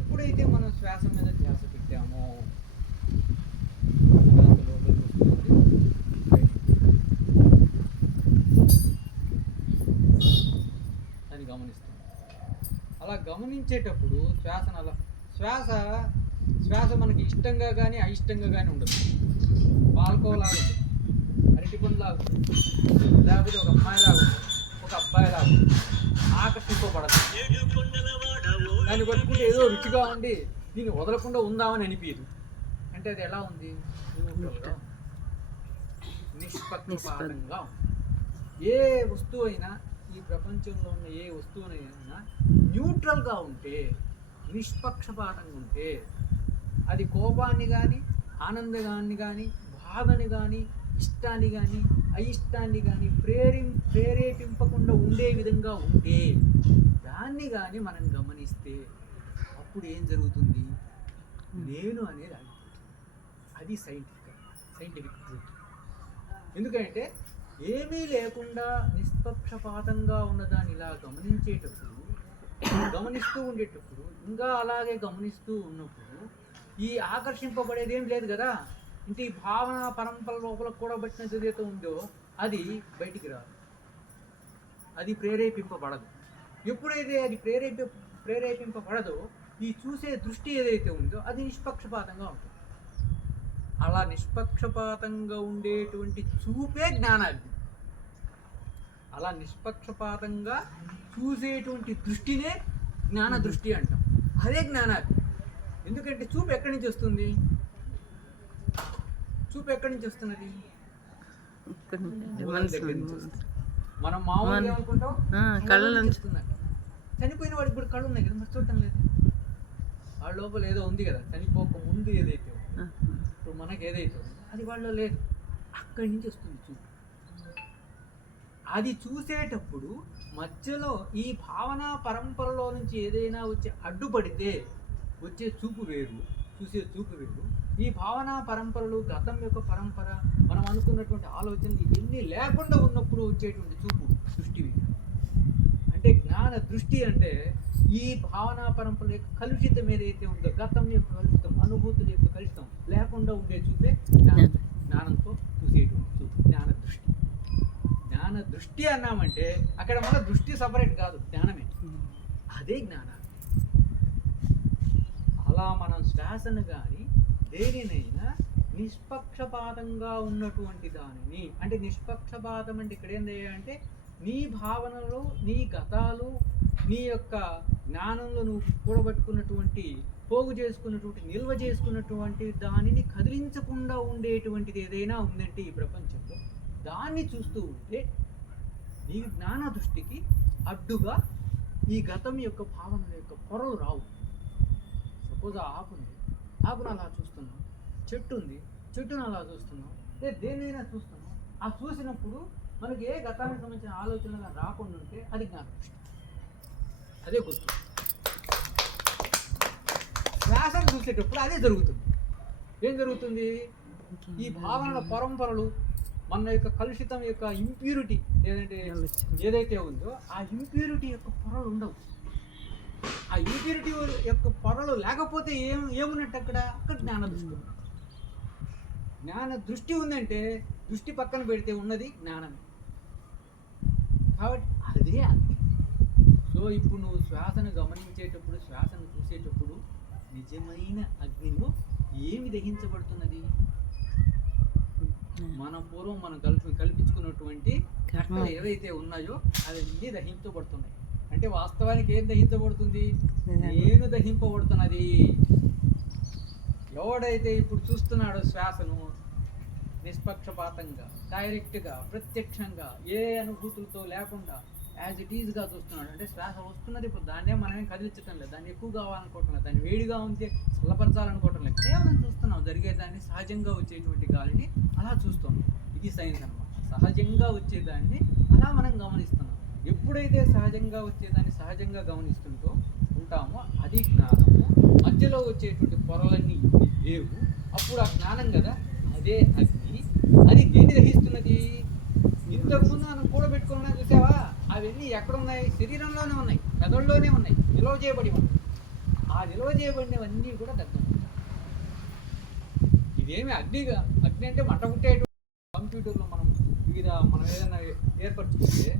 ఎప్పుడైతే మనం శ్వాస మీద ధ్యాస పెట్టామో శ్వాస లోపలికి వస్తుంది, అని గమనిస్తాం. అలా గమనించేటప్పుడు శ్వాస శ్వాస మనకి ఇష్టంగా కానీ అయిష్టంగా కానీ ఉండదు. పాల్కోలాగా ఉంటుంది, అరటిపండులాగా ఉంటుంది, లేకపోతే ఒక అమ్మాయిలాగా ఉంటుంది, ఒక అబ్బాయిలాగా ఉంటుంది, ఆకర్షింపబడదు. దాన్ని పట్టుకుంటే ఏదో రుచిగా ఉండి దీన్ని వదలకుండా ఉందామని అనిపించదు. అంటే అది ఎలా ఉంది? న్యూట్రల్గా, నిష్పక్షపాతంగా ఉంది. ఏ వస్తువు అయినా, ఈ ప్రపంచంలో ఉన్న ఏ వస్తువునైనా న్యూట్రల్గా ఉంటే, నిష్పక్షపాతంగా ఉంటే, అది కోపాన్ని కానీ, ఆనందాన్ని కానీ, బాధని కానీ, ఇష్టాన్ని కానీ, అయిష్టాన్ని కానీ ప్రేరేపింపకుండా ఉండే విధంగా ఉంటే, దాన్ని కానీ మనం గమనిస్తే అప్పుడు ఏం జరుగుతుంది? నేను అనేది ఆగిపోతుంది. అది సైంటిఫిక్ ట్రూత్. ఎందుకంటే ఏమీ లేకుండా నిష్పక్షపాతంగా ఉన్నదాన్ని ఇలా గమనిస్తూ ఉండేటప్పుడు, ఇంకా అలాగే గమనిస్తూ ఉన్నప్పుడు ఈ ఆకర్షింపబడేది ఏం లేదు కదా. అంటే ఈ భావన పరంపర లోపల కూడబట్టినది ఏదైతే ఉందో అది బయటికి రాదు, అది ప్రేరేపింపబడదు. ఎప్పుడైతే అది ప్రేరేపింపబడదో ఈ చూసే దృష్టి ఏదైతే ఉందో అది నిష్పక్షపాతంగా ఉంటుంది. అలా నిష్పక్షపాతంగా ఉండేటువంటి చూపే జ్ఞానాగ్ని. అలా నిష్పక్షపాతంగా చూసేటువంటి దృష్టినే జ్ఞాన దృష్టి అంటాం. అదే జ్ఞానాగ్ని. ఎందుకంటే చూపు ఎక్కడి నుంచి వస్తుంది? చూపు ఎక్కడి నుంచి వస్తున్నది? మనం మామూలుగా ఏమనుకుంటాం, కళ్ళ నుంచి వస్తున్నాయి. చనిపోయిన వాడికి ఇప్పుడు కళ్ళు ఉన్నాయి కదా, మరి చూడటం లేదు. వాళ్ళ లోపల ఏదో ఉంది కదా, చనిపోక ముందు ఏదైతే ఉందో, ఇప్పుడు మనకి ఏదైతే ఉందో అది వాళ్ళలో లేదు. అక్కడి నుంచి వస్తుంది చూపు. అది చూసేటప్పుడు మధ్యలో ఈ భావన పరంపరలో నుంచి ఏదైనా వచ్చి అడ్డుపడితే వచ్చే చూపు వేరు, చూసే చూపు వేరు. ఈ భావన పరంపరలు, గతం యొక్క పరంపర, మనం అనుకున్నటువంటి ఆలోచనలు ఇవన్నీ లేకుండా ఉన్నప్పుడు వచ్చేటువంటి చూపు దృష్టి. అంటే జ్ఞాన దృష్టి అంటే ఈ భావన పరంపర యొక్క కలుషితం ఏదైతే ఉందో, గతం యొక్క కలుషితం, అనుభూతుల యొక్క కలుషితం లేకుండా ఉండే చూపే జ్ఞానంతో చూసేటువంటి చూపు, జ్ఞాన దృష్టి. జ్ఞాన దృష్టి అన్నామంటే అక్కడ మన దృష్టి సపరేట్ కాదు, జ్ఞానమే. అదే జ్ఞానం. అలా మనం శ్వాసను కానీ దేనినైనా నిష్పక్షపాతంగా ఉన్నటువంటి దానిని, అంటే నిష్పక్షపాతం అంటే ఇక్కడ ఏంది అంటే నీ భావనలు, నీ గతాలు, నీ యొక్క జ్ఞానంలో నువ్వు కూడబెట్టుకున్నటువంటి, పోగు చేసుకున్నటువంటి, నిల్వ చేసుకున్నటువంటి దానిని కదిలించకుండా ఉండేటువంటిది ఏదైనా ఉందంటే ఈ ప్రపంచంలో, దాన్ని చూస్తూ ఉంటే నీ జ్ఞాన దృష్టికి అడ్డుగా ఈ గతం యొక్క భావనల యొక్క పొరలు రావు. సపోజ్ ఆకును అలా చూస్తున్నాం, చెట్టు ఉంది, చెట్టును అలా చూస్తున్నాం, దేన్నైనా చూస్తున్నాం. ఆ చూసినప్పుడు మనకి ఏ గతానికి సంబంధించిన ఆలోచనగా రాకుండా ఉంటే అది జ్ఞాన దృష్టి. అదే గుర్తు. శ్వాసను చూసేటప్పుడు అదే జరుగుతుంది. ఏం జరుగుతుంది? ఈ భావనల పరంపరలు, మన యొక్క కలుషితం యొక్క ఇంప్యూరిటీ ఏదైతే ఉందో ఆ ఇంప్యూరిటీ యొక్క పొరలు ఉండవు. ఆ ఇంప్యూరిటీ యొక్క పొరలు లేకపోతే ఏమున్నట్టు అక్కడ జ్ఞాన దృష్టి. జ్ఞాన దృష్టి ఉందంటే దృష్టి పక్కన పెడితే ఉన్నది జ్ఞానమే. కాబట్టి అదే అగ్ని. సో ఇప్పుడు నువ్వు శ్వాసను గమనించేటప్పుడు, శ్వాసను చూసేటప్పుడు నిజమైన అగ్నిలో ఏమి దహించబడుతున్నది? మన పూర్వం మనం కల్పించుకున్నటువంటి కర్మలు ఏవైతే ఉన్నాయో అవన్నీ దహించబడుతున్నాయి. అంటే వాస్తవానికి ఏం దహించబడుతుంది? నేను దహింపబడుతున్నది. ఎవడైతే ఇప్పుడు చూస్తున్నాడో శ్వాసను నిష్పక్షపాతంగా, డైరెక్ట్గా, ప్రత్యక్షంగా, ఏ అనుభూతులతో లేకుండా యాజ్ ఇట్ ఈజ్గా చూస్తున్నాడు. అంటే శ్వాస వస్తున్నది, ఇప్పుడు దాన్నే మనమేం కదిలించటం లేదు, దాన్ని ఎక్కువ కావాలనుకోవటం లేదు, దాన్ని వేడిగా ఉంటే చల్లపరచాలనుకోవటం లేదు, కేవలం చూస్తున్నాం జరిగేదాన్ని, సహజంగా వచ్చేటువంటి గాలిని అలా చూస్తున్నాం. ఇది సైన్స్ అన్నమాట. సహజంగా వచ్చేదాన్ని అలా మనం గమనిస్తున్నాం. ఎప్పుడైతే సహజంగా వచ్చేదాన్ని సహజంగా గమనిస్తుంటూ ఉంటామో అది జ్ఞానము. మధ్యలో వచ్చేటువంటి పొరలన్నీ లేవు, అప్పుడు ఆ జ్ఞానం కదా, అదే అగ్ని. అది దేన్ని దహిస్తున్నది? ఇంతకుముందు మనం కూడబెట్టుకున్నా చూసావా, అవన్నీ ఎక్కడున్నాయి? శరీరంలోనే ఉన్నాయి, మెదడులోనే ఉన్నాయి, నిల్వ చేయబడి ఉన్నాయి. ఆ నిల్వ చేయబడినవన్నీ కూడా దగ్ధమవుతాయి. ఇదేమి అగ్నిగా, అగ్ని అంటే మంట పుట్టేటువంటి కంప్యూటర్లో మనం ఏదైనా ఏర్పరచుకుంటే